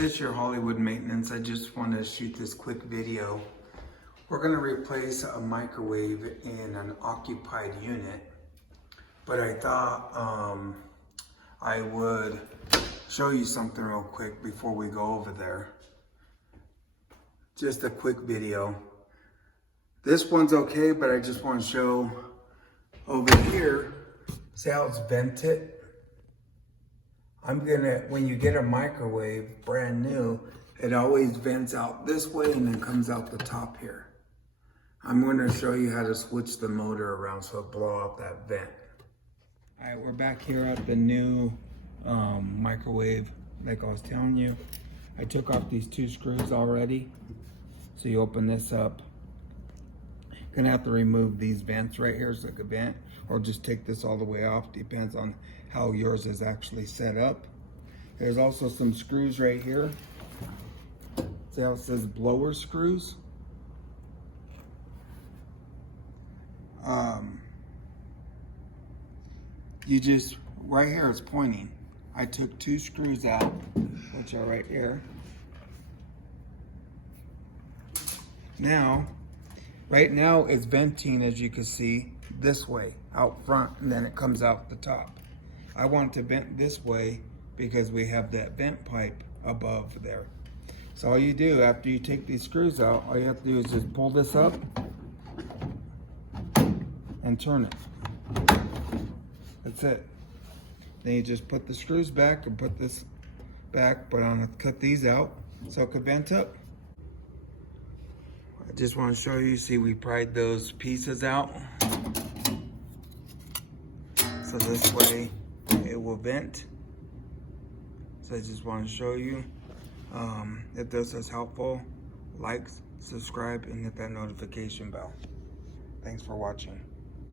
This is your Hollywood maintenance. I just want to shoot this quick video. We're going to replace a microwave in an occupied unit, but I thought I would show you something real quick before we go over there. Just a quick video. This one's okay, but I just want to show over here. See how it's vented? When you get a microwave brand new, it always vents out this way and then comes out the top here. I'm going to show you how to switch the motor around so it blow out that vent. All right, we're back here at the new microwave. Like I was telling you, I took off these 2 screws already. So you open this up. Gonna have to remove these vents right here, so like a vent, or just take this all the way off. Depends on how yours is actually set up. There's also some screws right here. See how it says blower screws? You just, right here it's pointing. I took 2 screws out, which are right here. Now, right now it's venting, as you can see, this way, out front, and then it comes out the top. I want it to vent this way because we have that vent pipe above there. So all you do after you take these screws out, all you have to do is just pull this up and turn it. That's it. Then you just put the screws back and put this back, but I'm gonna cut these out so it can vent up. I just want to show you, see we pried those pieces out. So this way it will vent. So I just want to show you. If this is helpful, like, subscribe, and hit that notification bell. Thanks for watching.